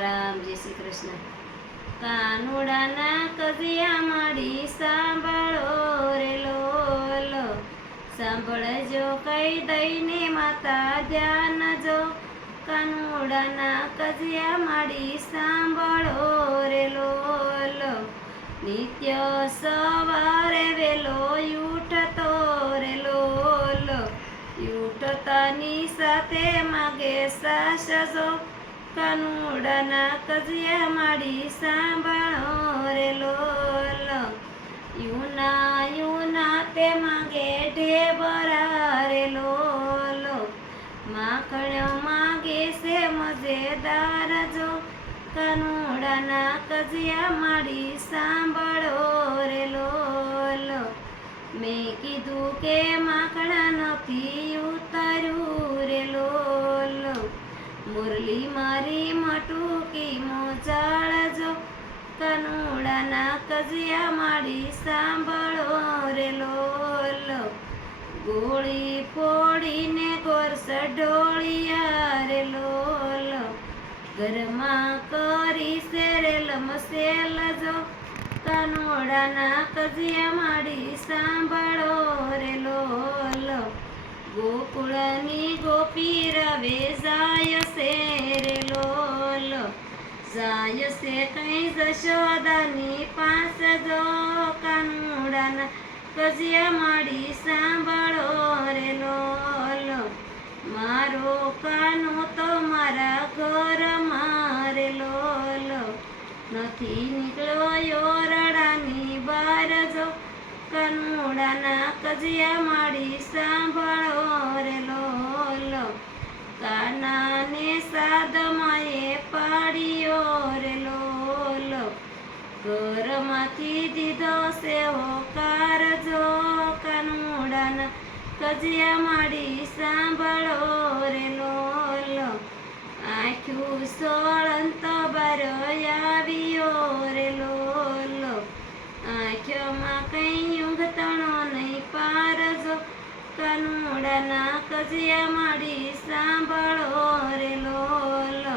રામ જય શ્રી કૃષ્ણ. કાનુડાના કજિયા માડી સાંભળો રે લોલો, સાંભળજો કઈ દઈને માતા ધ્યાન જો. કાનુડાના કજિયા માડી સાંભળો રે લોલો, નિત્ય સવારે વેલો ઉઠતો રે લોલો, ઉઠતાની સાથે માગે સાસ જો. કાનુડાના કજિયા માડી સાંભળો રે લોલો, યુના તે માગે ઢેબરા રે લોલો, માખણ માગે છે મજેદાર જો. કાનુડાના કજિયા માડી સાંભળો રે લોલો, મેં કીધું કે માખણ નથી ઉતાર્યું રે લોલો, મુરલી મારી મટુકી મોજાળજો. કાનુડાના કજિયા માડી સાંભળો રે લોલો, ગોળી ફોડીને ગોરસ ઢોળિયા રે લોલો, ઘરમાં કરી સેરેલ મસેલ જો. કાનુડાના કજિયા માડી સાંભળો રે લોલો, ગોકુળની ગોપી રવે જાય છે રે લોલો, જાય છે કઈ જશોદાની પાસ જો. કાનુડાના કજિયા માડી સાંભળો રે લોલો, મારો કાનો તો મારા ઘરમાં રે લોલો, નથી નીકળ્યો રડાની બાર જો. કાનુડાના કજિયા માડી સાંભળો રે લોલો, કાનાને સાદમાએ પાડ્યો રે લોલો, ઘરમાંથી દીધો છે હોકાર જો. કાનુડાના કજિયા માડી સાંભળો રે લોલો, આખ્યું સોળંત બાર આવ્યો રે લોલો, આંખમાં કઈ ઊંઘતણો નહીં પાર જો. કાનુડાના કજિયા માડી સાંભળો રે લોલો,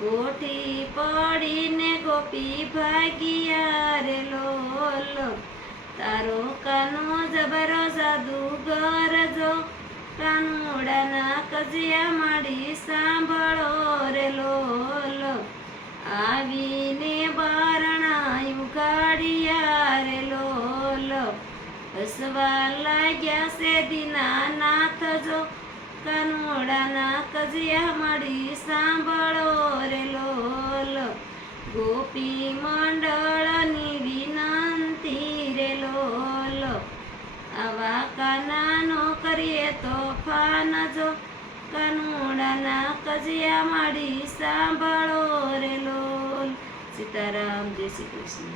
કોઠી પડીને ગોપી ભાગ્યા રે લોલો, તારો કાનો જબરો જાદુગર જો. કાનુડાના કજિયા માડી સાંભળો રે લોલો, આવીને બારણા ઉગાડ્યા રે લોલો, હસવા લાગ્યા છે દીનાનાથ જો. કાનુડાના કજિયા માડી સાંભળો રે લોલો, ગોપી મંડળની વિનંતી રે લોલો, આવા કાનાનો કરીએ તો ફાન જો. કાનુડાના કજિયા માડી સાંભળો રે લોલ. સીતારામ જય શ્રી કૃષ્ણ.